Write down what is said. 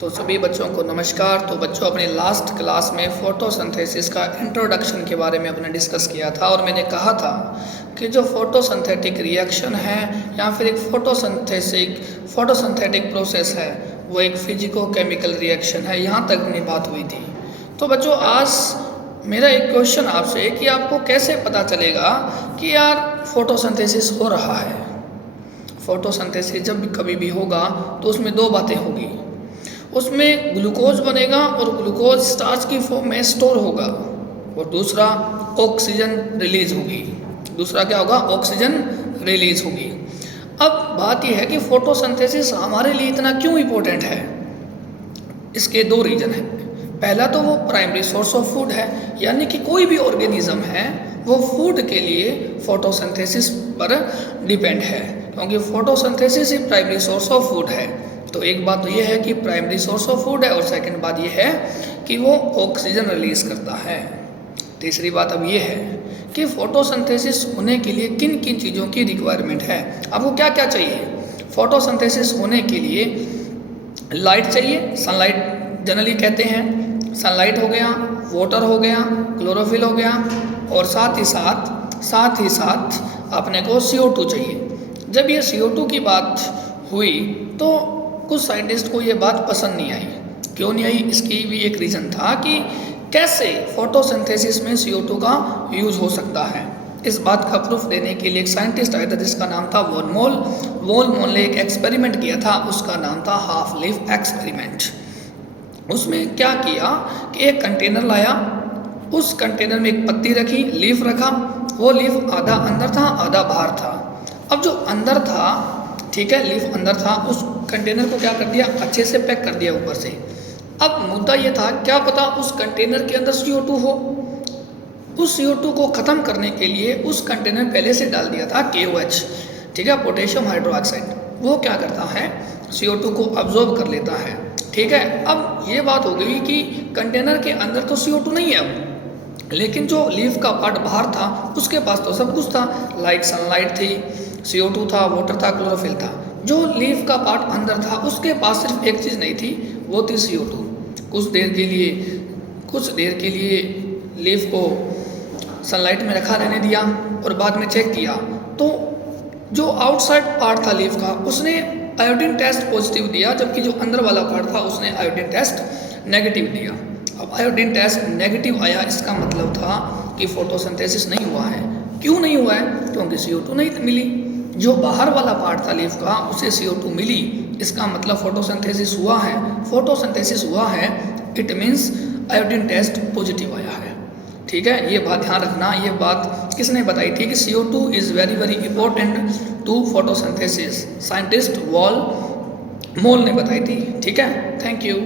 तो सभी बच्चों को नमस्कार। तो बच्चों, अपने लास्ट क्लास में फोटोसिंथेसिस का इंट्रोडक्शन के बारे में अपने डिस्कस किया था और मैंने कहा था कि जो फोटोसिंथेटिक रिएक्शन है या फिर एक फोटोसिंथेटिक प्रोसेस है वो एक फिजिको केमिकल रिएक्शन है। यहाँ तक अपनी बात हुई थी। तो बच्चों, आज मेरा एक क्वेश्चन आपसे कि आपको कैसे पता चलेगा कि यार फोटोसिंथेसिस हो रहा है। फोटोसिंथेसिस जब कभी भी होगा तो उसमें दो बातें होगी। उसमें ग्लूकोज बनेगा और ग्लूकोज स्टार्च की फॉर्म में स्टोर होगा और दूसरा ऑक्सीजन रिलीज होगी। दूसरा क्या होगा? ऑक्सीजन रिलीज होगी। अब बात यह है कि फोटोसिंथेसिस हमारे लिए इतना क्यों इम्पोर्टेंट है। इसके दो रीजन हैं। पहला तो वो प्राइमरी सोर्स ऑफ फूड है, यानी कि कोई भी ऑर्गेनिज्म है वो फूड के लिए फोटोसिंथेसिस पर डिपेंड है, क्योंकि photosynthesis he primary source of food है। तो एक बात तो ये है कि प्राइमरी सोर्स ऑफ फूड है और सेकंड बात ये है कि वो ऑक्सीजन रिलीज करता है। तीसरी बात अब ये है कि फोटोसिंथेसिस होने के लिए किन किन चीज़ों की रिक्वायरमेंट है। आपको क्या क्या चाहिए फोटोसिंथेसिस होने के लिए? लाइट चाहिए, सनलाइट जनरली कहते हैं। सनलाइट हो गया, वाटर हो गया, क्लोरोफिल हो गया और साथ ही साथ अपने को CO2 चाहिए। जब ये CO2 की बात हुई तो कुछ साइंटिस्ट को ये बात पसंद नहीं आई। क्यों नहीं आई? इसकी भी एक रीज़न था कि कैसे फोटोसिंथेसिस में CO2 का यूज़ हो सकता है। इस बात का प्रूफ देने के लिए एक साइंटिस्ट आया था जिसका नाम था वॉन मोल। वॉन मोल ने एक एक्सपेरिमेंट किया था, उसका नाम था हाफ लीफ एक्सपेरिमेंट। उसमें क्या किया कि एक कंटेनर लाया, उस कंटेनर में एक पत्ती रखी, लीफ रखा। वो लीफ आधा अंदर था आधा बाहर था। अब जो अंदर था, ठीक है, लीफ अंदर था, उस कंटेनर को क्या कर दिया? अच्छे से पैक कर दिया ऊपर से। अब मुद्दा ये था, क्या पता उस कंटेनर के अंदर CO2 हो। उस CO2 को ख़त्म करने के लिए उस कंटेनर पहले से डाल दिया था KOH, ठीक है, पोटेशियम हाइड्रोक्साइड। वो क्या करता है? CO2 को अब्जॉर्ब कर लेता है, ठीक है। अब ये बात हो गई कि कंटेनर के अंदर तो CO2 नहीं है अब, लेकिन जो लीफ का पार्ट बाहर था उसके पास तो सब कुछ था। लाइक सनलाइट थी, CO2 था, वाटर था, क्लोरोफिल था। जो लीफ का पार्ट अंदर था उसके पास सिर्फ एक चीज़ नहीं थी, वो थी CO2। कुछ देर के लिए लीफ को सनलाइट में रखा रहने दिया और बाद में चेक किया तो जो आउटसाइड पार्ट था लीफ का उसने आयोडीन टेस्ट पॉजिटिव दिया, जबकि जो अंदर वाला पार्ट था उसने आयोडीन टेस्ट नेगेटिव दिया। अब आयोडीन टेस्ट नेगेटिव आया, इसका मतलब था कि फोटोसिंथेसिस नहीं हुआ है। क्यों नहीं हुआ है? क्योंकि CO2 नहीं मिली। जो बाहर वाला पार्ट था लीफ का उसे CO2 मिली, इसका मतलब फोटोसिंथेसिस हुआ है। फोटोसिंथेसिस हुआ है, it means iodine test positive आया है, ठीक है। ये बात ध्यान रखना। ये बात किसने बताई थी कि CO2 is very very important to photosynthesis? Scientist Von Mohl ने बताई थी, ठीक है। Thank you.